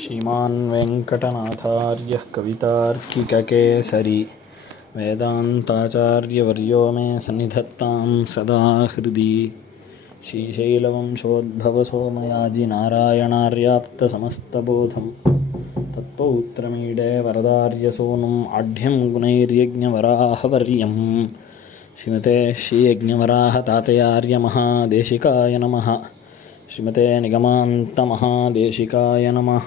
श्रीमान् वेङ्कटनाथार्यः कवितार्किककेसरी वेदान्ताचार्यवर्यो मे सन्निधत्तां सदा हृदि श्रीशैलवंशोद्भवसोमयाजिनारायणार्याप्तसमस्तबोधं तत्पौत्रमीडे वरदार्यसूनुम् आढ्यं गुणैर्यज्ञवराहवर्यं श्रीमते श्रीयज्ञवराहतातयार्यमहादेशिकाय नमः. श्रीमते निगमान्तमहादेशिकाय नमः.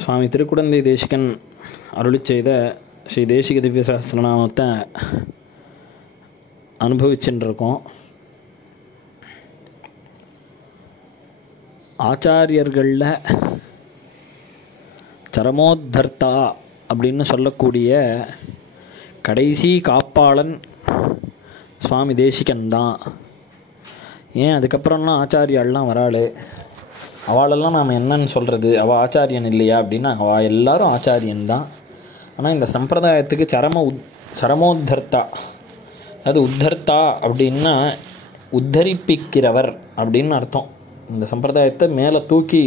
சுவாமி திருக்குடந்தை தேசிகன் அருளிச் செய்த ஸ்ரீ தேசிக திவ்ய சஹஸ்ரநாமத்தை அனுபவிச்சுருக்கோம். ஆச்சாரியர்களில் சரமோத்தர்த்தா அப்படின்னு சொல்லக்கூடிய கடைசி காப்பாளன் சுவாமி தேசிகன் தான். ஏன் அதுக்கப்புறம்லாம் ஆச்சாரியாலாம் வராள், அவளெல்லாம் நாம் என்னன்னு சொல்கிறது, அவள் ஆச்சாரியன் இல்லையா அப்படின்னா அவள் எல்லாரும் ஆச்சாரியன் தான். ஆனால் இந்த சம்பிரதாயத்துக்கு சரமோத்தர்த்தா, அது உத்தர்த்தா அப்படின்னா உத்தரிப்பிக்கிறவர் அப்படின்னு அர்த்தம். இந்த சம்பிரதாயத்தை மேலே தூக்கி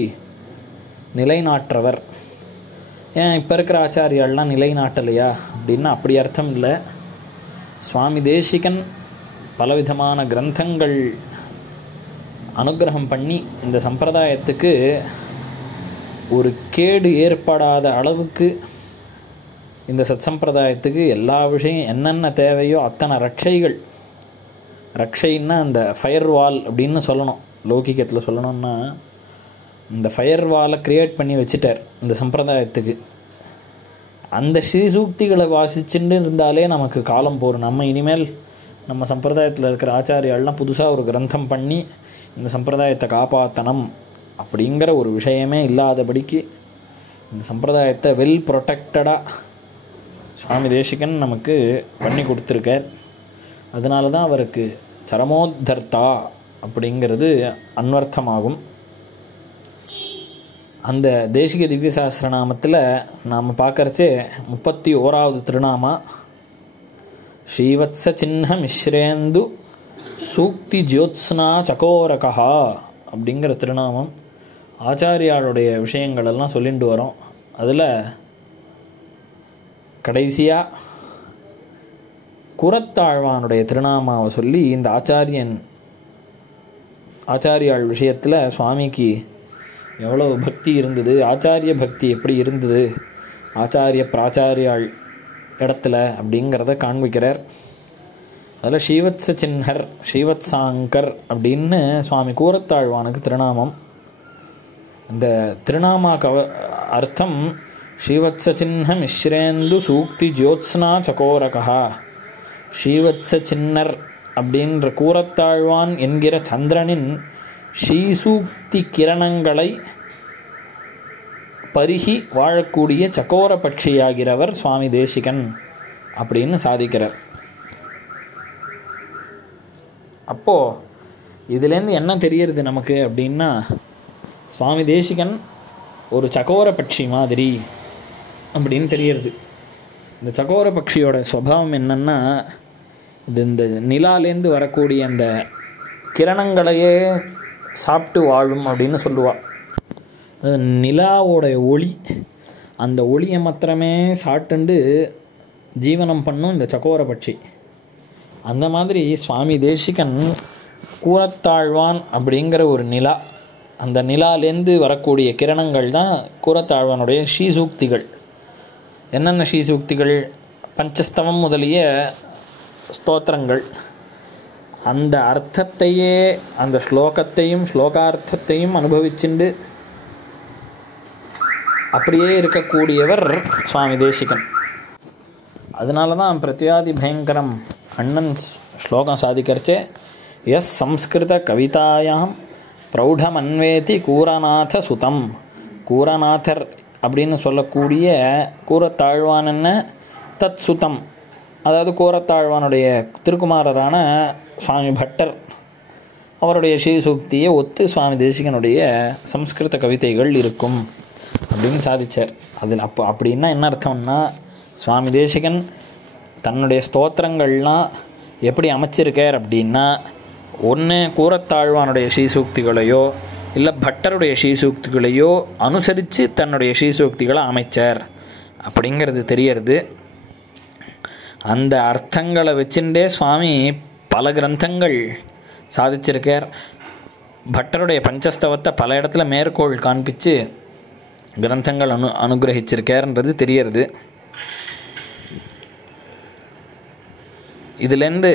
நிலைநாட்டுறவர். ஏன் இப்போ இருக்கிற ஆச்சாரியாலாம் நிலைநாட்டலையா அப்படின்னா அப்படி அர்த்தம் இல்லை. சுவாமி தேசிகன் பலவிதமான கிரந்தங்கள் அனுகிரகம் பண்ணி இந்த சம்பிரதாயத்துக்கு ஒரு கேடு ஏற்படாத அளவுக்கு இந்த சத்சம்பிரதாயத்துக்கு எல்லா விஷயம் என்னென்ன தேவையோ அத்தனை ரக்ஷைன்னா அந்த ஃபயர் வால் அப்படின்னு சொல்லணும். லௌகிகத்தில் சொல்லணும்னா இந்த ஃபயர் வாலை க்ரியேட் பண்ணி வச்சுட்டார் இந்த சம்பிரதாயத்துக்கு. அந்த ஸ்ரீசூக்திகளை வாசிச்சுட்டு இருந்தாலே நமக்கு காலம் போகும். நம்ம இனிமேல் நம்ம சம்பிரதாயத்தில் இருக்கிற ஆச்சாரியாலாம் புதுசாக ஒரு கிரந்தம் பண்ணி இந்த சம்பிரதாயத்தை காப்பாற்றணும் அப்படிங்கிற ஒரு விஷயமே இல்லாதபடிக்கு இந்த சம்பிரதாயத்தை வெல் ப்ரொடெக்டடாக சுவாமி தேசிகன் நமக்கு பண்ணி கொடுத்துருக்கார். அதனால தான் அவருக்கு சரமோத்தர்த்தா அப்படிங்கிறது அன்வர்த்தமாகும். அந்த தேசிக திவ்ய சஹஸ்ரநாமத்தில் நாம் பார்க்குறச்சே 31வது திருநாமா ஸ்ரீவத்ஸ சின்ன மிஸ்ரேந்து சூக்தி ஜோத்ஸ்னா சகோரகா அப்படிங்கிற திருநாமம். ஆச்சாரியாளுடைய விஷயங்களெல்லாம் சொல்லிட்டு வரோம். அதில் கடைசியாக குரத்தாழ்வானுடைய திருநாமாவை சொல்லி இந்த ஆச்சாரியாள் விஷயத்தில் சுவாமிக்கு எவ்வளோ பக்தி இருந்தது, ஆச்சாரிய பக்தி எப்படி இருந்தது ஆச்சாரிய பிராச்சாரியாள் இடத்துல அப்படிங்கிறத காண்பிக்கிறார். அதில் ஸ்ரீவத்ஸ சின்ஹர் ஸ்ரீவத்சாங்கர் அப்படின்னு சுவாமி கூரத்தாழ்வானுக்கு திருநாமம். இந்த திருநாமா அர்த்தம் ஸ்ரீவத்ஸ சின்ன மிஸ்ரேந்து சூக்தி ஜோத்ஸ்னா சகோரகா. ஸ்ரீவத்ஸ சின்னர் அப்படின்ற கூரத்தாழ்வான் என்கிற சந்திரனின் ஸ்ரீசூக்தி கிரணங்களை பருகி வாழக்கூடிய சக்கோர பட்சியாகிறவர் சுவாமி தேசிகன் அப்படின்னு சாதிக்கிறார். அப்போது இதுலேருந்து என்ன தெரியறது நமக்கு அப்படின்னா, சுவாமி தேசிகன் ஒரு சக்கோர பட்சி மாதிரி அப்படின்னு தெரியறது. இந்த சக்கோர பட்சியோட சுபாவம் என்னென்னா, இந்த நிலாலேருந்து வரக்கூடிய அந்த கிரணங்களையே சாப்பிட்டு வாழும் அப்படின்னு சொல்லுவாள். நிலாவோடைய ஒளி, அந்த ஒளியை மாத்திரமே சாப்பிட்டுண்டு ஜீவனம் பண்ணும் இந்த சக்கோர பட்சி. அந்த மாதிரி சுவாமி தேசிகன் கூரத்தாழ்வான் அப்படிங்கிற ஒரு நிலா, அந்த நிலாலேருந்து வரக்கூடிய கிரணங்கள் தான் கூரத்தாழ்வானுடைய ஸ்ரீசூக்திகள். என்னென்ன ஸ்ரீசூக்திகள்? பஞ்சஸ்தவம் முதலிய ஸ்தோத்திரங்கள். அந்த அர்த்தத்தையே, அந்த ஸ்லோகத்தையும் ஸ்லோகார்த்தத்தையும் அனுபவிச்சுண்டு அப்படியே இருக்கக்கூடியவர் சுவாமி தேசிகன். அதனால தான் பிரத்யாதி பயங்கரம் அண்ணன் ஸ்லோகம் சாதிக்கிறச்சே, எஸ் சம்ஸ்கிருத கவிதாயாம் பிரௌಢமன்வேதி கூரநாத சுதம். கூரநாதர் அப்படின்னு சொல்லக்கூடிய கூரத்தாழ்வான் என்ன, தத் சுதம், அதாவது கூரத்தாழ்வானுடைய திருக்குமாரரான சுவாமி பட்டர் அவருடைய ஸ்ரீசூக்தியை ஒத்து சுவாமி தேசிகனுடைய சம்ஸ்கிருத கவிதைகள் இருக்கும் அப்படின்னு சாதித்தார். அதில் அப்படின்னா என்ன அர்த்தம்னா, சுவாமி தேசிகன் தன்னுடைய ஸ்தோத்திரங்கள்லாம் எப்படி அமைச்சிருக்கார் அப்படின்னா, ஒன்று கூரத்தாழ்வானுடைய ஸ்ரீசூக்திகளையோ இல்லை பட்டருடைய ஸ்ரீசூக்திகளையோ அனுசரித்து தன்னுடைய ஸ்ரீசூக்திகளை அமைச்சார் அப்படிங்கிறது தெரியறது. அந்த அர்த்தங்களை வச்சுட்டே சுவாமி பல கிரந்தங்கள் சாதிச்சிருக்கார். பட்டருடைய பஞ்சஸ்தவத்தை பல இடத்துல மேற்கோள் காண்பித்து கிரந்தங்கள் அனுகிரகிச்சிருக்கார்ன்றது தெரியறது. இதுலேருந்து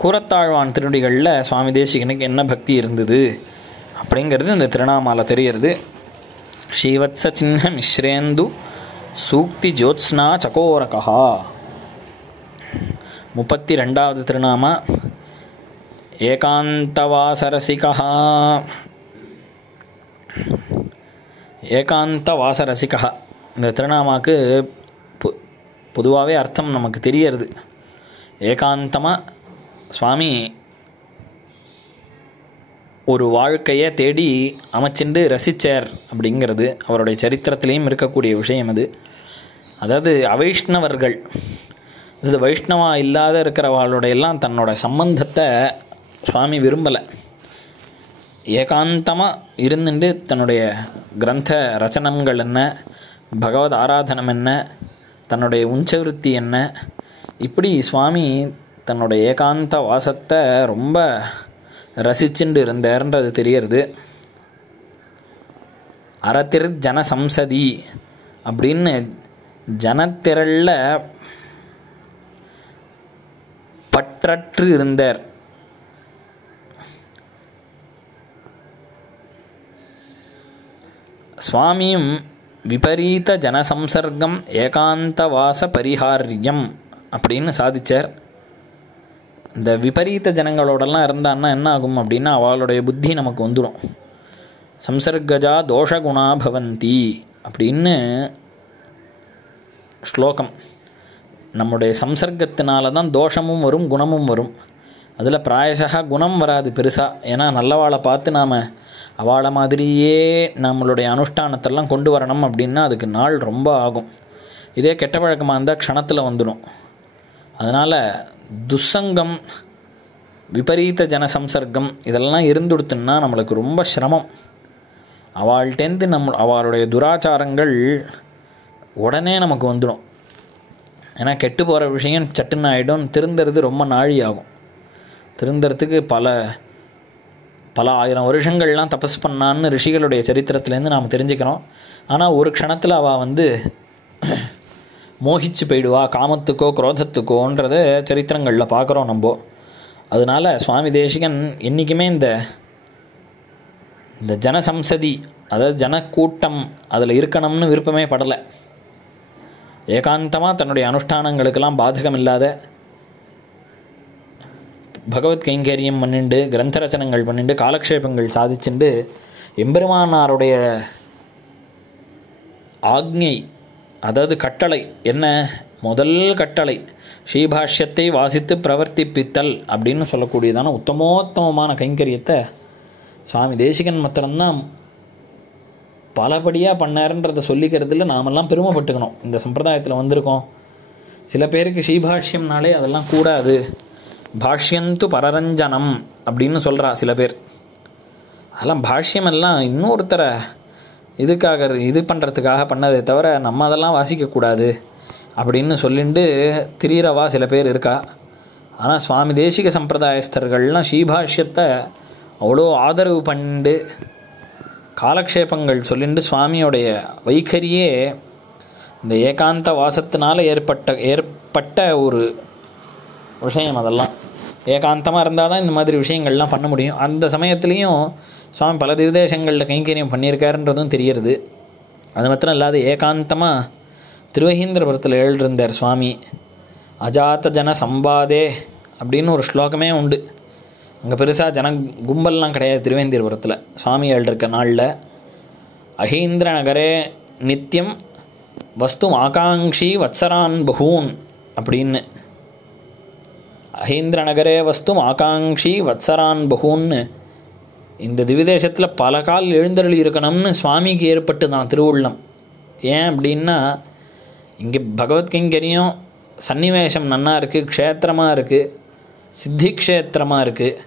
கூரத்தாழ்வான் திருடிகளில் சுவாமி தேசிகனுக்கு என்ன பக்தி இருந்தது அப்படிங்கிறது இந்த திருநாமால தெரியறது. ஸ்ரீவத்ஸ சின்ன மிஸ்ரேந்து சூக்தி ஜோத்ஸ்னா சகோரகா. 32வது திருநாமா ஏகாந்தவாசரசிகா. ஏகாந்தவாசரசிகா இந்த திருநாமாக்கு பொதுவாகவே அர்த்தம் நமக்கு தெரியறது. ஏகாந்தமாக சுவாமி ஒரு வாழ்க்கையை தேடி அமைச்சுண்டு ரசித்தார் அப்படிங்கிறது அவருடைய சரித்திரத்திலையும் இருக்கக்கூடிய விஷயம் அது. அதாவது அவைஷ்ணவர்கள், இது வைஷ்ணவா இல்லாத இருக்கிறவாளுடையெல்லாம் தன்னோட சம்பந்தத்தை சுவாமி விரும்பலை. ஏகாந்தமாக இருந்துட்டு தன்னுடைய கிரந்த ரச்சனங்கள் என்ன, பகவத் ஆராதனம் என்ன, தன்னுடைய உஞ்சவிருத்தி என்ன, இப்படி சுவாமி தன்னுடைய ஏகாந்த வாசத்தை ரொம்ப ரசிச்சுண்டு இருந்தார்ன்றது தெரியறது. அரத்திர் ஜனசம்சதி அப்படின்னு ஜனத்திரளில் பற்றற்று இருந்தார். சுவாமியும் விபரீத ஜனசம்சர்க்கம் ஏகாந்தவாச பரிஹாரியம் அப்படின்னு சாதிச்சார். இந்த விபரீத ஜனங்களோடலாம் இருந்தான்னா என்ன ஆகும் அப்படின்னா அவளுடைய புத்தி நமக்கு வந்துடும். சம்சர்கஜா தோஷகுணா பவந்தி அப்படின்னு ஸ்லோகம். நம்முடைய சம்சர்க்கத்தினால தான் தோஷமும் வரும் குணமும் வரும். அதில் பிராயசா குணம் வராது பெருசாக. ஏன்னா நல்லவாளை பார்த்து நாம் அவளை மாதிரியே நம்மளுடைய அனுஷ்டானத்தெல்லாம் கொண்டு வரணும் அப்படின்னா அதுக்கு நாள் ரொம்ப ஆகும். இதே கெட்ட பழக்கமாக இருந்தால் க்ஷணத்தில் வந்துடும். அதனால் துசங்கம், விபரீத ஜனசம்சர்க்கம் இதெல்லாம் இருந்துடுத்துன்னா நம்மளுக்கு ரொம்ப சிரமம். அவள்கிட்டேருந்து அவளுடைய துராச்சாரங்கள் உடனே நமக்கு வந்துடும். ஏன்னா கெட்டு போகிற விஷயம் சட்டுன்னு ஆகிடும். திருந்துறது ரொம்ப நாழி ஆகும். திருந்துறதுக்கு பல ஆயிரம் வருஷங்கள்லாம் தபஸ் பண்ணான்னு ரிஷிகளுடைய சரித்திரத்துலேருந்து நாம் தெரிஞ்சுக்கிறோம். ஆனால் ஒரு க்ஷணத்தில் அவள் மோகிச்சு போயிடுவா, காமத்துக்கோ குரோதத்துக்கோன்றத சரித்திரங்களில் பார்க்குறோம் நம்ம. அதனால் சுவாமி தேசிகன் என்றைக்குமே இந்த ஜனசம்சதி, அதாவது ஜனக்கூட்டம் அதில் இருக்கணும்னு விருப்பமே படலை. ஏகாந்தமாக தன்னுடைய அனுஷ்டானங்களுக்கெல்லாம் பாதகம் இல்லாத பகவத் கைங்கரியம் பண்ணிண்டு கிரந்த ரச்சனங்கள் பண்ணிண்டு காலக்ஷேபங்கள் சாதிச்சுண்டு எம்பெருமானாருடைய ஆக்ஞை, அதாவது கட்டளை என்ன, முதல் கட்டளை ஸ்ரீபாஷ்யத்தை வாசித்து பிரவர்த்திப்பித்தல் அப்படின்னு சொல்லக்கூடியதான உத்தமோத்தமமான கைங்கரியத்தை சுவாமி தேசிகன் மாத்திரம்தான் பலபடியாக பண்ணாருன்றதை சொல்லிக்கிறதுல நாமெல்லாம் பெருமைப்பட்டுக்கணும். இந்த சம்பிரதாயத்தில் வந்திருக்கோம். சில பேருக்கு ஸ்ரீபாஷ்யம்னாலே அதெல்லாம் கூடாது, பாஷ்யந்து பரரஞ்சனம் அப்படின்னு சொல்கிறா சில பேர். அதெல்லாம் பாஷ்யமெல்லாம் இன்னொருத்தரை இது பண்ணுறதுக்காக பண்ணதே தவிர நம்ம அதெல்லாம் வாசிக்கக்கூடாது அப்படின்னு சொல்லிட்டு திரியறவா சில பேர் இருக்கா. ஆனால் சுவாமி தேசிக சம்பிரதாயஸ்தர்கள்லாம் ஸ்ரீபாஷ்யத்தை அவ்வளோ ஆதரவு பண்ணிட்டு காலக்ஷேபங்கள் சொல்லிட்டு சுவாமியோடைய வைகரியே இந்த ஏகாந்த வாசத்தினால ஏற்பட்ட ஒரு விஷயம். அதெல்லாம் ஏகாந்தமாக இருந்தால் தான் இந்த மாதிரி விஷயங்கள்லாம் பண்ண முடியும். அந்த சமயத்துலேயும் சுவாமி பல திவ்தேசங்களில் கைங்கரியம் பண்ணியிருக்காருன்றதும் தெரியறது. அது மாத்திரம் இல்லாத ஏகாந்தமாக திருவஹீந்திரபுரத்தில் எழுதிருந்தார் சுவாமி. அஜாத்த ஜன சம்பாதே அப்படின்னு ஒரு ஸ்லோகமே உண்டு. அங்கே பெருசாக கும்பல்லாம் கிடையாது திருவேந்திரபுரத்தில். சுவாமி எழுதிருக்க நாளில் அஹீந்திர நகரே நித்தியம் வஸ்து ஆகாங்ஷி வத்சரான் பகூன் அப்படின்னு, அஹீந்திர நகரே வஸ்து ஆகாங்ஷி வத்சரான் பகூன்னு இந்த திவிதேசத்தில் பல கால் எழுந்தருளி இருக்கணும்னு சுவாமிக்கு ஏற்பட்டு தான் திருவுள்ளம். ஏன் அப்படின்னா இங்கே பகவத் கைங்கரியம் சன்னிவேஷம் நன்னா இருக்குது, க்ஷேத்திரமாக இருக்குது, சித்தி க்ஷேத்திரமாக இருக்குது.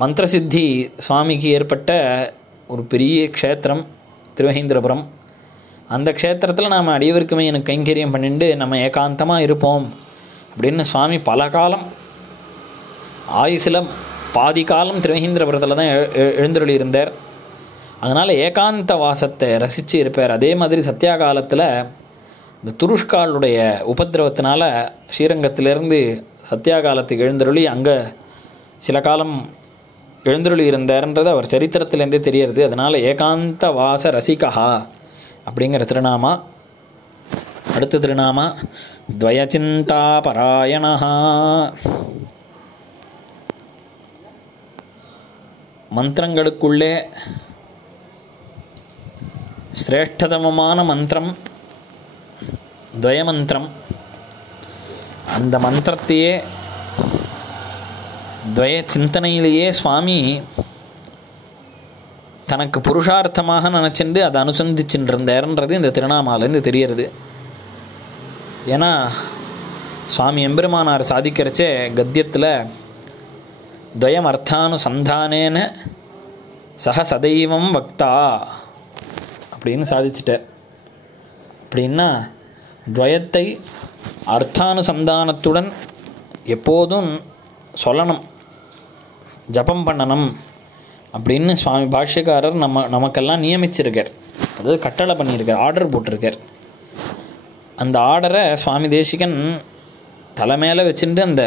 மந்திரசித்தி சுவாமிக்கு ஏற்பட்ட ஒரு பெரிய க்ஷேத்திரம் திருவேந்திரபுரம். அந்த க்ஷேத்திரத்தில் நாம் அடியவருக்குமே எனக்கு கைங்கரியம் பண்ணிட்டு நம்ம ஏகாந்தமாக இருப்போம் அப்படின்னு சுவாமி பல காலம் ஆயுசில் பாதி காலம் திருவேந்திரபுரத்தில் தான் எழுந்தருளி இருந்தார். அதனால் ஏகாந்த வாசத்தை ரசித்து இருப்பார். அதே மாதிரி சத்யா காலத்தில் இந்த துருஷ்காலுடைய உபதிரவத்தினால ஸ்ரீரங்கத்திலேருந்து சத்யா காலத்துக்கு எழுந்தருளி அங்கே சில காலம் எழுந்தருளி இருந்தார்ன்றது அவர் சரித்திரத்திலேருந்தே தெரியறது. அதனால் ஏகாந்த வாச ரசிகா அப்படிங்கிற திருநாமா. அடுத்த திருநாமா துவயசிந்தா பராயணா. மந்திரங்களுக்குள்ளே சிரேஷ்டதமமான மந்திரம் துவயமந்திரம். அந்த மந்திரத்தையே துவய சிந்தனையிலேயே சுவாமி தனக்கு புருஷார்த்தமாக நினச்சிண்டு அதை அனுசந்திச்சுட்டு இருந்தார்ன்றது இந்த திருநாமாலேருந்து தெரியறது. ஏன்னா சுவாமி எம்பெருமானார் சாதிக்கிறச்சே கத்தியத்தில் துவயம் அர்த்தானுசந்தானேன சக சதைவம் வக்தா அப்படின்னு சாதிச்சிட்டார். அப்படின்னா துவயத்தை அர்த்தானுசந்தானத்துடன் எப்போதும் சொல்லணும், ஜபம் பண்ணணும் அப்படின்னு சுவாமி பாஷ்யக்காரர் நமக்கெல்லாம் நியமிச்சிருக்கார். அதாவது கட்டளை பண்ணியிருக்கார், ஆர்டர் போட்டிருக்கார். அந்த ஆர்டரை சுவாமி தேசிகன் தலைமையில் வச்சுட்டு அந்த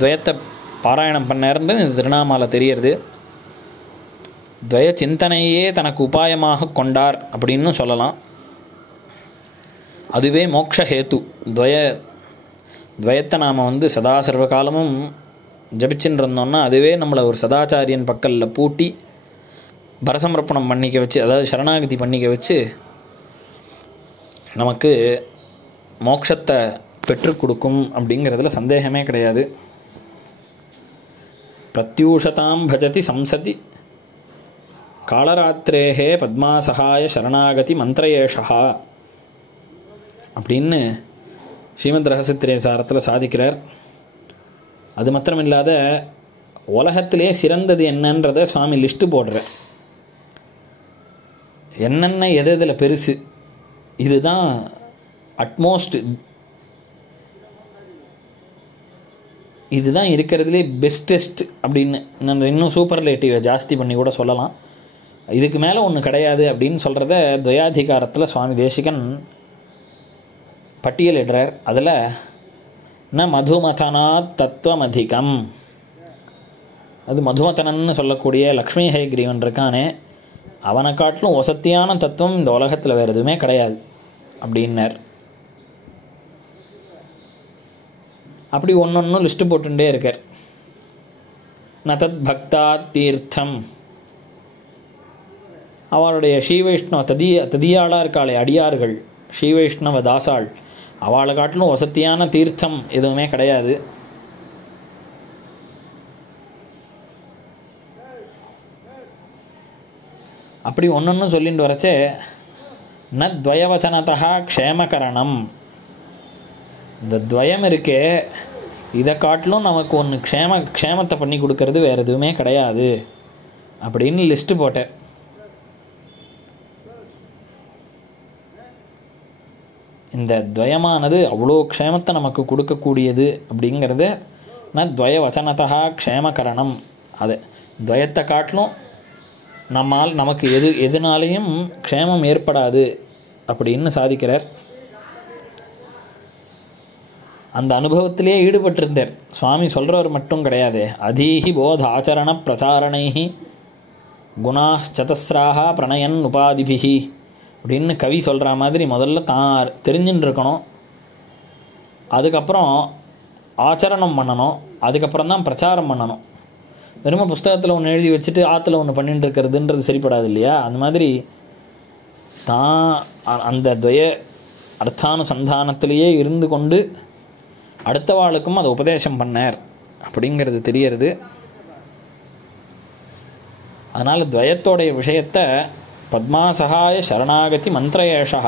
துவயத்தை பாராயணம் பண்ணாருன்றது இந்த திருநாமால தெரியறது. துவய சிந்தனையே தனக்கு உபாயமாக கொண்டார் அப்படின்னு சொல்லலாம். அதுவே மோக்ஷஹேத்து. துவயத்தை நாம் சதா சர்வ காலமும் ஜபிச்சுன்னு இருந்தோம்னா அதுவே நம்மளை ஒரு சதாச்சாரியன் பக்கலில் பூட்டி பரசமர்ப்பணம் பண்ணிக்க வச்சு, அதாவது சரணாகதி பண்ணிக்க வச்சு நமக்கு மோட்சத்தை பெற்றுக் கொடுக்கும் அப்படிங்கிறதுல சந்தேகமே கிடையாது. பிரத்யூஷதாம் பஜதி சம்சதி காலராத்திரேகே பத்மாசகாய சரணாகதி மந்திரயேஷா அப்படின்னு ஸ்ரீமத் ரகசியத்திரே சாரத்தில் சாதிக்கிறார். அது மாத்திரமில்லாத உலகத்திலே சிறந்தது என்னன்றதை சுவாமி லிஸ்ட்டு போடுறார். என்னென்ன எது இதில் பெருசு, இதுதான் அட்மோஸ்ட், இதுதான் இருக்கிறதுலே பெஸ்டஸ்ட் அப்படின்னு இன்னும் சூப்பர்லேட்டிவ் ஜாஸ்தி பண்ணி கூட சொல்லலாம். இதுக்கு மேலே ஒன்று கிடையாது அப்படின்னு சொல்கிறத துவயாதிகாரத்தில் சுவாமி தேசிகன் பட்டியலிடுறார். அதில் ந மதுமதனாத் தத்துவம் அதிகம், அது மதுமதனன்னு சொல்லக்கூடிய லக்ஷ்மி ஹயக்ரீவன் இருக்கானே அவனை காட்டிலும் வசத்தியான தத்துவம் இந்த உலகத்தில் வேறு எதுவுமே கிடையாது அப்படின்னார். அப்படி ஒன்று லிஸ்ட்டு போட்டுட்டே இருக்கார். ந தத் பக்தா தீர்த்தம், அவளுடைய ஸ்ரீவைஷ்ணவ ததியாளாக இருக்காளே அடியார்கள், ஸ்ரீவைஷ்ணவ தாசாள், அவளை காட்டிலும் வசத்தியான தீர்த்தம் எதுவுமே கிடையாது. அப்படி ஒன்று சொல்லிட்டு வரச்சே ந துவயவச்சனதா க்ஷேமகரணம், இந்த துவயம் இருக்கே இதை காட்டிலும் நமக்கு ஒன்று க்ஷேமத்தை பண்ணி கொடுக்கறது வேறு எதுவுமே கிடையாது அப்படின்னு லிஸ்ட்டு போட்டேன். இந்த துவயமானது அவ்வளோ க்ஷேமத்தை நமக்கு கொடுக்கக்கூடியது அப்படிங்கிறது ந துவய வச்சனதா க்ஷேமகரணம். அது துவயத்தை காட்டிலும் நமக்கு எதுனாலையும் க்ஷேமம் ஏற்படாது அப்படின்னு சாதிக்கிறார். அந்த அனுபவத்திலே ஈடுபட்டிருந்தார் சுவாமி. சொல்கிறவர் மட்டும் கிடையாது. அதீஹி போத ஆச்சரண பிரச்சாரணைஹி குணாச்சதஸ்ராக பிரணயன் உபாதிபிஹி அப்படின்னு கவி சொல்கிற மாதிரி முதல்ல தான் தெரிஞ்சுன்னு இருக்கணும், அதுக்கப்புறம் ஆச்சரணம் பண்ணணும், அதுக்கப்புறம் தான் பிரச்சாரம் பண்ணணும். வெறும் புஸ்தகத்தில் ஒன்று எழுதி வச்சுட்டு ஆற்றுல ஒன்று பண்ணிட்டு இருக்கிறதுன்றது சரிப்படாது இல்லையா? அந்த மாதிரி தான் அந்த துவய அர்த்தானுசந்தானத்திலேயே இருந்து கொண்டு அடுத்த வாளுக்கும் அதை உபதேசம் பண்ணார் அப்படிங்கிறது தெரியறது. அதனால் துவயத்தோடைய விஷயத்தை பத்மாசகாய சரணாகதி மந்திரயேஷா,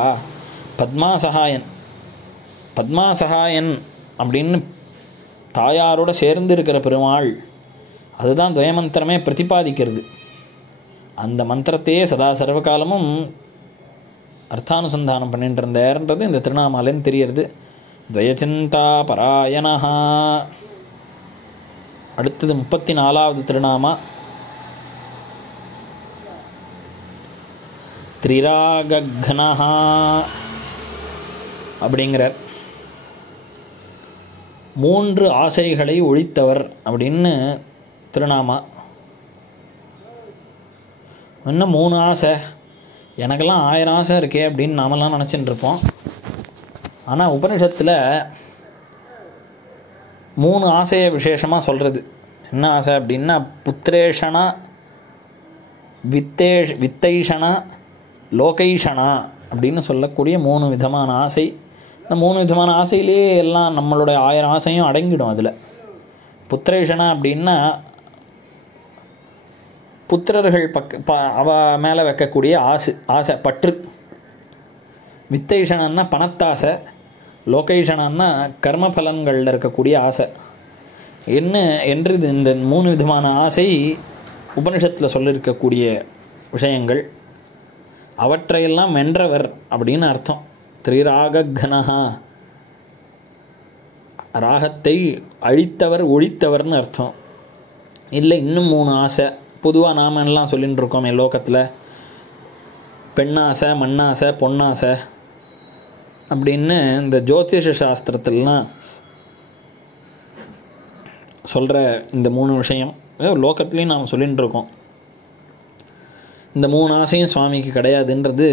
பத்மாசகாயன் அப்படின்னு தாயாரோட சேர்ந்து இருக்கிற பெருமாள் அதுதான் துவயமந்திரமே பிரதிபாதிக்கிறது. அந்த மந்திரத்தையே சதா சர்வகாலமும் அர்த்தானுசந்தானம் பண்ணிட்டு இருந்தார்ன்றது இந்த திருநாமாலேன்னு தெரிகிறது. துவயசிந்தா பராயணஹா. அடுத்தது 34வது திருநாமா திரிராகக்னஹா அப்படிங்கிறார். 3 ஆசைகளை ஒழித்தவர் அப்படின்னு திருநாமா. இன்னும் 3 ஆசை, எனக்கெல்லாம் 1000 ஆசை இருக்கே அப்படின்னு நாமெல்லாம் நினச்சிட்டு இருப்போம். ஆனால் உபனிஷத்தில் 3 ஆசையை விசேஷமாக சொல்கிறது. என்ன ஆசை அப்படின்னா புத்திரேஷனா, வித்தைஷனா, லோகைஷனா அப்படின்னு சொல்லக்கூடிய 3 விதமான ஆசை. இந்த 3 விதமான ஆசையிலேயே எல்லாம் நம்மளுடைய 1000 ஆசையும் அடங்கிடும். அதில் புத்திரேஷனா அப்படின்னா புத்திரர்கள் அவ மேலே வைக்கக்கூடிய ஆசை பற்று. வித்தைஷனா பணத்தாசை. லோகைஷனான்னா கர்ம பலன்களில் இருக்கக்கூடிய ஆசை என்று இந்த 3 விதமான ஆசை உபனிஷத்தில் சொல்லியிருக்கக்கூடிய விஷயங்கள். அவற்றையெல்லாம் வென்றவர் அப்படின்னு அர்த்தம். திரிராகக்னஹா, ராகத்தை அழித்தவர் ஒழித்தவர்னு அர்த்தம். இல்லை இன்னும் 3 ஆசை பொதுவாக நாம் எல்லாம் சொல்லிகிட்டு இருக்கோமே லோகத்தில், பெண்ணாசை, மண்ணாசை, பொன்னாசை அப்படின்னு இந்த ஜோதிஷ சாஸ்திரத்திலாம் சொல்கிற இந்த 3 விஷயம் லோகத்துலேயும் நாம் சொல்லிகிட்டு இருக்கோம். இந்த 3 ஆசையும் சுவாமிக்கு கிடையாதுன்றது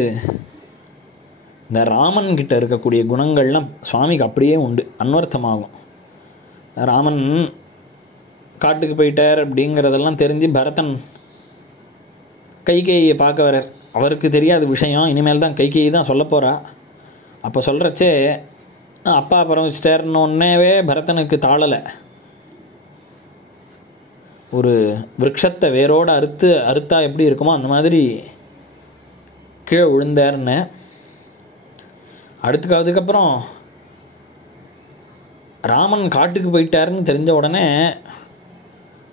இந்த ராமன் கிட்ட இருக்கக்கூடிய குணங்கள்லாம் சுவாமிக்கு அப்படியே உண்டு, அன்வர்த்தமாகும். ராமன் காட்டுக்கு போயிட்டார் அப்படிங்கிறதெல்லாம் தெரிஞ்சு பரதன் கைகேயியை பார்க்க வரார். அவருக்கு தெரியாத விஷயம், இனிமேல் தான் கைகேயி தான் சொல்ல போகிறா. அப்போ சொல்கிறச்சே அப்பா பரமிச்சிட்டார்னோடனேவே பரதனுக்கு தாழலை. ஒரு விருட்சத்தை வேரோடு அறுத்தா எப்படி இருக்குமோ அந்த மாதிரி கீழே விழுந்தார்னு. அதுக்கப்புறம் ராமன் காட்டுக்கு போயிட்டாருன்னு தெரிஞ்ச உடனே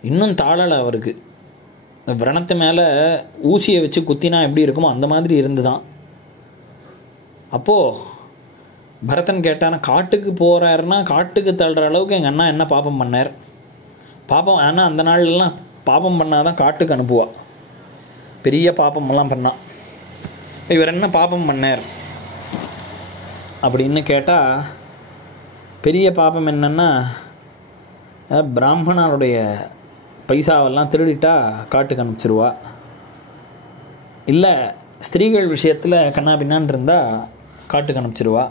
இன்னும் தாழலை அவருக்கு. விரணத்து மேலே ஊசியை வச்சு குத்தினா எப்படி இருக்குமோ அந்த மாதிரி இருந்து தான். அப்போது பரதன் கேட்டான, காட்டுக்கு போகிறாருன்னா காட்டுக்கு தள்ளுற அளவுக்கு எங்கள் அண்ணா என்ன பாப்பம் பண்ணார்? பாப்பம் ஆனால் அந்த நாள்லாம் பாப்பம் பண்ணாதான் காட்டுக்கு அனுப்புவா. பெரிய பாப்பமெல்லாம் பண்ணான். இவர் என்ன பாப்பம் பண்ணார் அப்படின்னு கேட்டால், பெரிய பாப்பம் என்னென்னா பிராமணருடைய பைசாவெல்லாம் திருடிட்டா காட்டுக்கு அனுப்பிச்சிருவா. இல்லை ஸ்திரீகள் விஷயத்தில் கண்ணா பின்னான் இருந்தால் காட்டுக்கு அனுப்பிச்சிருவா.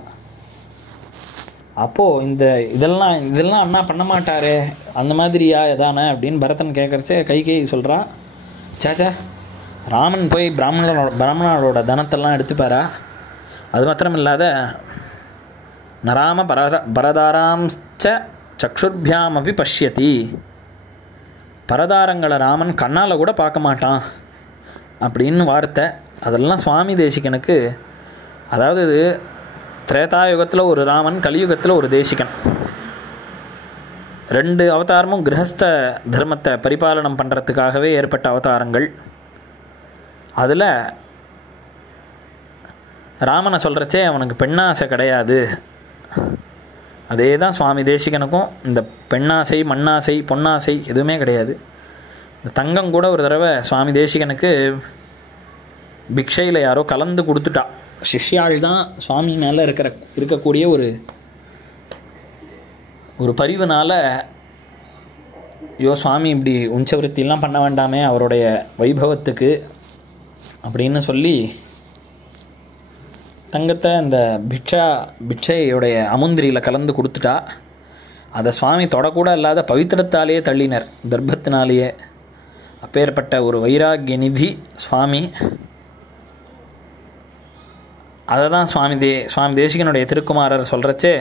அப்போது இதெல்லாம் அண்ணா பண்ண மாட்டாரே, அந்த மாதிரியா எதானே அப்படின்னு பரதன் கேட்குறச்சே கைகேயி சொல்கிறா, சாச்சா ராமன் போய் பிராமணரோட தனத்தெல்லாம் எடுத்துப்பாரா? அது மாத்திரம் இல்லாத நராம பரதாராம்ச்ச சக்ஷுர்பியாம் அபி பஷ்யதி, பரதாரங்களை ராமன் கண்ணால் கூட பார்க்க மாட்டான் அப்படின்னு வார்த்தை. அதெல்லாம் சுவாமி தேசிகனுக்கு, அதாவது திரேதாயுகத்தில் ஒரு ராமன், கலியுகத்தில் ஒரு தேசிகன், 2 அவதாரமும் கிரகஸ்த தர்மத்தை பரிபாலனம் பண்ணுறதுக்காகவே ஏற்பட்ட அவதாரங்கள். அதில் ராமனை சொல்கிறச்சே அவனுக்கு பெண்ணாசை கிடையாது. அதே தான் சுவாமி தேசிகனுக்கும் இந்த பெண்ணாசை, மண்ணாசை, பொன்னாசை எதுவுமே கிடையாது. இந்த தங்கம் கூட ஒரு தடவை சுவாமி தேசிகனுக்கு பிக்ஷையில் யாரோ கலந்து கொடுத்துட்டா. சிஷ்யாள் தான் சுவாமி மேலே இருக்கக்கூடிய ஒரு பரிவுனால, ஐயோ சுவாமி இப்படி உஞ்சவருத்திலாம் பண்ண வேண்டாமே அவருடைய வைபவத்துக்கு அப்படின்னு சொல்லி தங்கத்தை அந்த பிட்சையுடைய அமுந்திரியில் கலந்து கொடுத்துட்டா. அதை சுவாமி தொடக்கூட இல்லாத பவித்திரத்தாலேயே தள்ளினர், தர்ப்பத்தினாலேயே. அப்பேற்பட்ட ஒரு வைராகிய நிதி சுவாமி. அதை தான் சுவாமி தேசிகனுடைய திருக்குமாரர் சொல்கிறச்சே,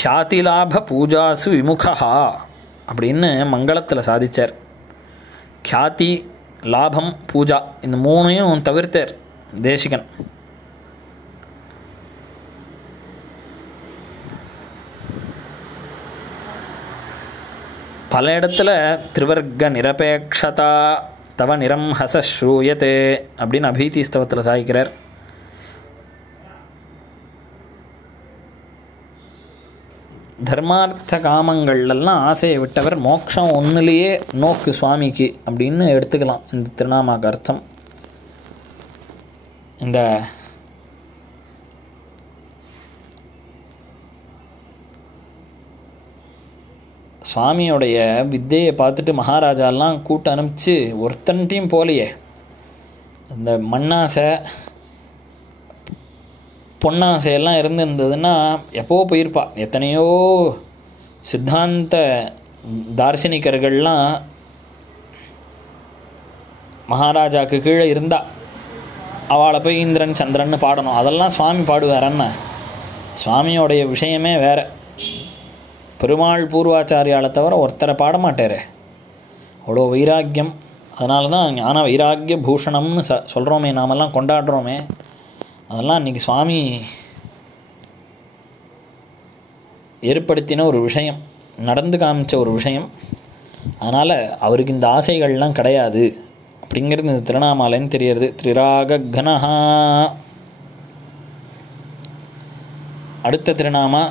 க்யாதிலாப பூஜாசு விமுகா அப்படின்னு மங்களத்தில் சாதித்தார். க்யாதி, லாபம், பூஜா இந்த 3ஐயும் தவிர்த்தார் தேசிகன். பல இடத்துல திரிவர்க்க நிரபேக்ஷதா தவ நிறம் ஹசஸ்ரூயத்தே அப்படின்னு அபீதி ஸ்தவத்தில் சாய்க்கிறார். தர்மார்த்த காமங்கள்லாம் ஆசையை விட்டவர், மோட்சம் ஒன்றுலேயே நோக்கு சுவாமிக்கு அப்படின்னு எடுத்துக்கலாம் இந்த திருநாமாக்கு அர்த்தம். இந்த சுவாமியோடைய வித்தையை பார்த்துட்டு மகாராஜாலாம் கூட்டு அனுப்பிச்சு ஒருத்தன்ட்டையும் போலையே. இந்த மண்ணாசை பொன்னாசையெல்லாம் இருந்திருந்ததுன்னா எப்போ போயிருப்பா. எத்தனையோ சித்தாந்த தார்சனிகர்கள்லாம் மகாராஜாவுக்கு கீழே இருந்தா அவளை போய் இந்திரன் சந்திரன்னு பாடணும். அதெல்லாம் சுவாமி பாடுவாரன்னா சுவாமியோடைய விஷயமே வேறு. பெருமாள் பூர்வாச்சாரியாலை தவிர ஒருத்தரை பாடமாட்டார். அவ்வளோ வைராக்கியம். அதனால தான் ஞான வைராக்கிய பூஷணம்னு சொல்கிறோமே, நாமெல்லாம் கொண்டாடுறோமே. அதெல்லாம் இன்றைக்கி சுவாமி ஏற்படுத்தின ஒரு விஷயம், நடந்து காமிச்ச ஒரு விஷயம். அதனால் அவருக்கு இந்த ஆசைகள்லாம் கிடையாது அப்படிங்கிறது இந்த திருநாமாலேன்னு தெரியறது. திரிராக கனஹா. அடுத்த திருநாமா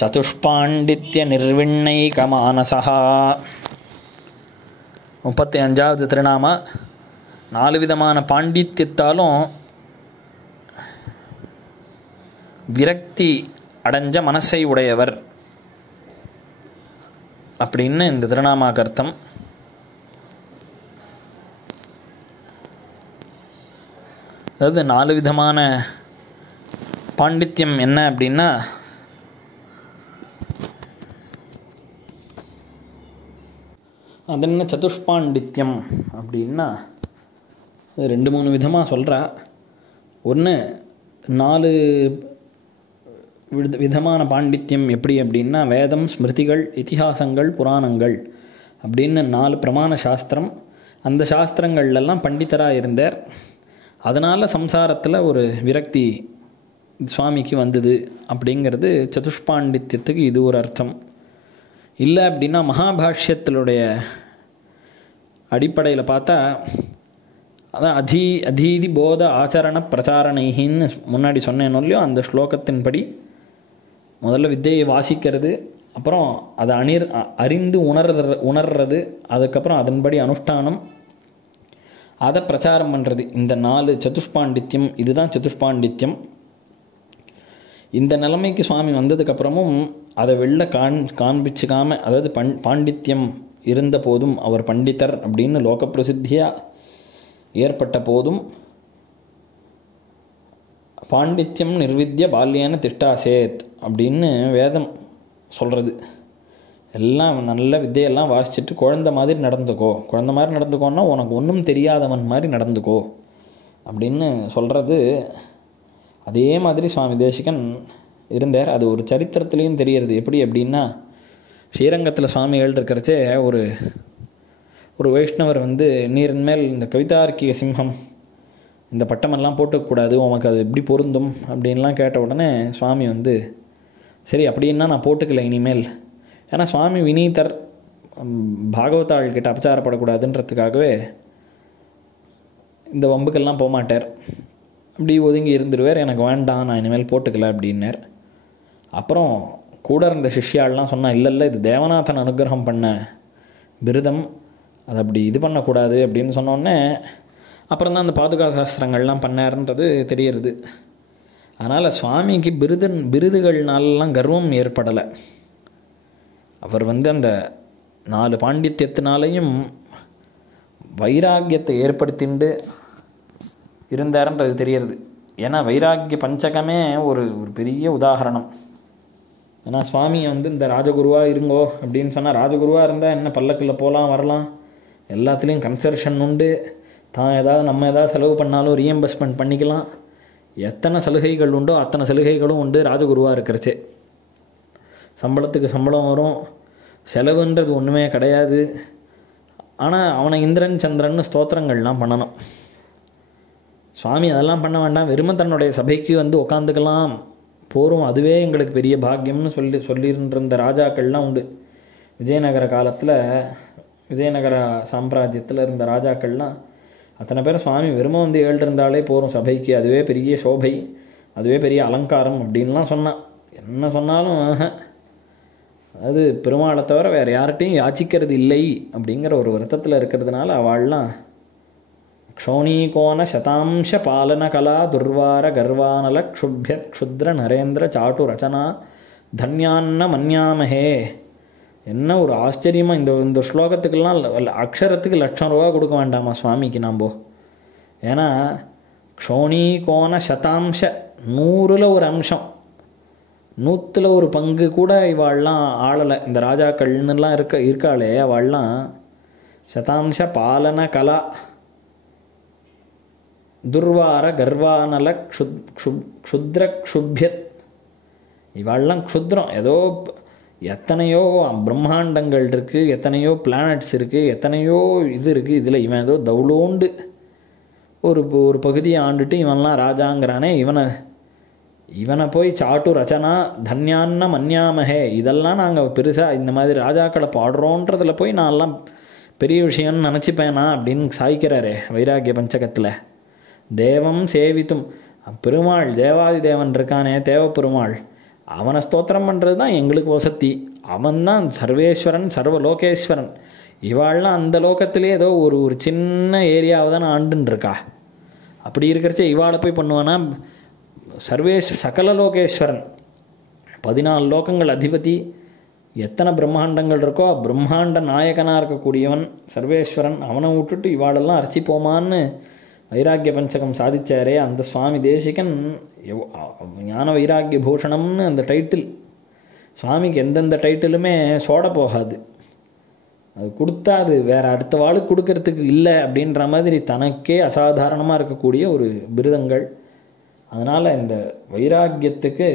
சதுஷ்பாண்டித்ய நிர்விண்ணைக மானசா. 35வது திருநாமா. 4 விதமான பாண்டித்யத்தாலும் விரக்தி அடைஞ்ச மனசை உடையவர் அப்படின்னு இந்த திருநாமாக்கு அர்த்தம். அதாவது 4 விதமான பாண்டித்யம் என்ன அப்படின்னா, அது என்ன சதுஷ்பாண்டித்யம் அப்படின்னா 2-3 விதமாக சொல்கிறா. ஒன்று 4 விதமான பாண்டித்யம் எப்படி அப்படின்னா, வேதம், ஸ்மிருதிகள், இதிஹாசங்கள், புராணங்கள் அப்படின்னு 4 பிரமாண சாஸ்திரம். அந்த சாஸ்திரங்கள்லாம் பண்டிதராக இருந்தார். அதனால் சம்சாரத்தில் ஒரு விரக்தி சுவாமிக்கு வந்தது அப்படிங்கிறது சதுஷ்பாண்டித்யத்துக்கு இது ஒரு அர்த்தம். இல்லை அப்படின்னா மகாபாஷ்யத்தினுடைய அடிப்படையில் பார்த்தா அதான் அதீதி போத ஆச்சரண பிரச்சாரணைகின்னு முன்னாடி சொன்னேனோ இல்லையோ, அந்த ஸ்லோகத்தின்படி முதல்ல வித்தையை வாசிக்கிறது, அப்புறம் அதை அறிந்து உணர்றது, அதுக்கப்புறம் அதன்படி அனுஷ்டானம், அதை பிரச்சாரம் பண்ணுறது. இந்த 4 சதுஷ்பாண்டித்யம், இதுதான் சதுஷ்பாண்டித்யம். இந்த நிலைமைக்கு சுவாமி வந்ததுக்கப்புறமும் அதை வெளில காண்பிச்சுக்காம, அதாவது பாண்டித்யம் இருந்த போதும் அவர் பண்டிதர் அப்படின்னு லோக பிரசித்தியாக ஏற்பட்ட போதும் பாண்டித்யம் நிர்வித்ய பால்யேன திஷ்டாசேத் அப்படின்னு வேதம் சொல்கிறது. எல்லாம் நல்ல வித்தையெல்லாம் வாசிச்சுட்டு குழந்தை மாதிரி நடந்துக்கோன்னா உனக்கு ஒன்றும் தெரியாதவன் மாதிரி நடந்துக்கோ அப்படின்னு சொல்கிறது. அதே மாதிரி சுவாமி தேசிகன் இருந்தார். அது ஒரு சரித்திரத்துலேயும் தெரியறது. எப்படி அப்படின்னா, ஸ்ரீரங்கத்தில் சுவாமிகள் இருக்கிறச்சே ஒரு வைஷ்ணவர் நீரின் மேல் இந்த கவிதார்க்கிக சிம்ஹம் இந்த பட்டமெல்லாம் போட்டுக்கூடாது, உனக்கு அது எப்படி பொருந்தும் அப்படின்லாம் கேட்ட உடனே சுவாமி சரி அப்படின்னா நான் போட்டுக்கல இனிமேல். ஏன்னா சுவாமி வினீதர், பாகவதாள்கிட்ட அபச்சாரப்படக்கூடாதுன்றதுக்காகவே இந்த வம்புக்கெல்லாம் போகமாட்டார். அப்படி ஒதுங்கி இருந்துருவார். எனக்கு வேண்டாம், நான் இனிமேல் போட்டுக்கல அப்படின்னார். அப்புறம் கூட இருந்த சிஷ்யாள்லாம் சொன்னால், இல்லை இது தேவநாதன் அனுகிரகம் பண்ண விருதம், அதை அப்படி இது பண்ணக்கூடாது அப்படின்னு சொன்னோடனே அப்புறம் தான் அந்த பாதுகா சாஸ்திரங்கள்லாம் பண்ணார்ன்றது தெரியுறது. அதனால் சுவாமிக்கு விருதுகள்னாலெல்லாம் கர்வம் ஏற்படலை. அவர் அந்த 4 பாண்டித்யத்தினாலையும் வைராக்கியத்தை ஏற்படுத்திண்டு இருந்தாருன்றது தெரியுறது. ஏன்னா வைராக்கிய பஞ்சகமே ஒரு பெரிய உதாரணம். ஏன்னா சுவாமி இந்த ராஜகுருவாக இருங்கோ அப்படின்னு சொன்னால், ராஜகுருவாக இருந்தால் என்ன பல்லக்கில் போகலாம் வரலாம், எல்லாத்துலேயும் கன்செஷன் உண்டு, நம்ம ஏதாவது செலவு பண்ணாலும் ரீஎம்பர்ஸ்மெண்ட் பண்ணிக்கலாம், எத்தனை சலுகைகள் உண்டோ அத்தனை சலுகைகளும் உண்டு ராஜகுருவாக இருக்கிறச்சே. சம்பளத்துக்கு சம்பளம் வரும், செலவுன்றது ஒன்றுமே கிடையாது. ஆனால் அவனை இந்திரன் சந்திரன்னு ஸ்தோத்திரங்கள்லாம் பண்ணணும். சுவாமி அதெல்லாம் பண்ண வேண்டாம், வெறும தன்னுடைய சபைக்கு உட்காந்துக்கலாம், போரும் அதுவே எங்களுக்கு பெரிய பாக்கியம்னு சொல்லியிருந்த ராஜாக்கள்லாம் உண்டு. விஜயநகர காலத்தில் விஜயநகர சாம்ராஜ்யத்தில் இருந்த ராஜாக்கள்லாம் அத்தனை பேர் சுவாமி வெறுமை வந்து இருந்தாலே போரும் சபைக்கு, அதுவே பெரிய சோபை, அதுவே பெரிய அலங்காரம் அப்படின்லாம் சொன்னான். என்ன சொன்னாலும் அது பெருமாளை தவிர வேறு யார்கிட்டையும் யாச்சிக்கிறது இல்லை அப்படிங்கிற ஒரு வருத்தத்தில் இருக்கிறதுனால அவள்லாம் க்ஷோணீகோண சதாம்ச பாலன கலா துர்வார கர்வானல க்ஷுப்யத் க்ஷுத்ர நரேந்திர சாட்டு ரச்சனா தன்யான்ன மன்யாமஹே. என்ன ஒரு ஆச்சரியமாக இந்த ஸ்லோகத்துக்கெல்லாம் அக்ஷரத்துக்கு ₹1,00,000 கொடுக்க வேண்டாமா சுவாமிக்கு நாம்போ? ஏன்னா க்ஷோணீகோண சதாம்ச 100ல் ஒரு அம்சம், 100ல் ஒரு பங்கு கூட இவாள்லாம் ஆளலை. இந்த ராஜாக்கள்னுலாம் இருக்காளே அவள்லாம் சதாம்ச பாலன கலா துர்வார கர்வானல க்ஷுத்ர க்ஷுப்யத். இவாள்லாம் க்ஷுத்ரம். ஏதோ எத்தனையோ பிரம்மாண்டங்கள் இருக்குது, எத்தனையோ பிளானட்ஸ் இருக்குது, எத்தனையோ இது இருக்குது. இதில் இவன் ஏதோ தவுளோண்டு ஒரு பகுதியை ஆண்டுட்டு இவன்லாம் ராஜாங்கிறானே, இவனை போய் சாட்டு ரச்சனா தன்யான்ன மன்யாமஹே. இதெல்லாம் நாங்கள் பெருசாக இந்த மாதிரி ராஜாக்களை பாடுறோன்றதில் போய் நான்லாம் பெரிய விஷயம்னு நினச்சிப்பேனா அப்படின்னு சாய்க்கிறாரே வைராகிய பஞ்சகத்தில். தேவம் சேவித்தும் பெருமாள் தேவாதி தேவன் இருக்கானே தேவப்பெருமாள், அவனை ஸ்தோத்திரம் பண்ணுறது தான் எங்களுக்கு வசதி. அவன்தான் சர்வேஸ்வரன் சர்வலோகேஸ்வரன். இவாள்லாம் அந்த லோகத்திலே ஏதோ ஒரு சின்ன ஏரியாவை தான் ஆண்டுன்னு இருக்கா. அப்படி இருக்கிறச்சே இவாளை போய் பண்ணுவானா சகல லோகேஸ்வரன், 14 லோகங்கள் அதிபதி, எத்தனை பிரம்மாண்டங்கள் இருக்கோ பிரம்மாண்ட நாயகனாக இருக்கக்கூடியவன் சர்வேஸ்வரன், அவனை விட்டுட்டு இவாளெல்லாம் அர்ச்சிப்போமான்னு வைராக்கிய பஞ்சகம் சாதிச்சாரே அந்த சுவாமி தேசிகன். ஞான வைராக்கிய பூஷணம்னு அந்த டைட்டில் சுவாமிக்கு எந்தெந்த டைட்டிலுமே சோட போகாது. அது கொடுத்தா அது வேறு அடுத்த வாளுக்கு கொடுக்கறதுக்கு இல்லை அப்படின்ற மாதிரி தனக்கே அசாதாரணமாக இருக்கக்கூடிய ஒரு பிருதங்கள். அதனால் இந்த வைராக்கியத்துக்கு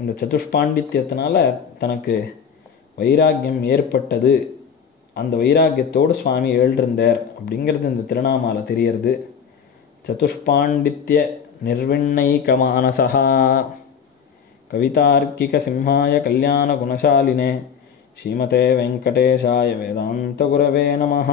இந்த சதுஷ்பாண்டித்யத்தினால தனக்கு வைராக்கியம் ஏற்பட்டது. அந்த வைராக்கியத்தோடு சுவாமி எழுந்திருந்தார் அப்படிங்கிறது இந்த திருநாமால தெரியறது. சதுஷ்பாண்டித்ய நிர்விண்ணைகமானசः கவிதார்க்கிக சிம்ஹாய கல்யாண குணசாலினே ஸ்ரீமதே வெங்கடேஷாய வேதாந்த குரவே நமः.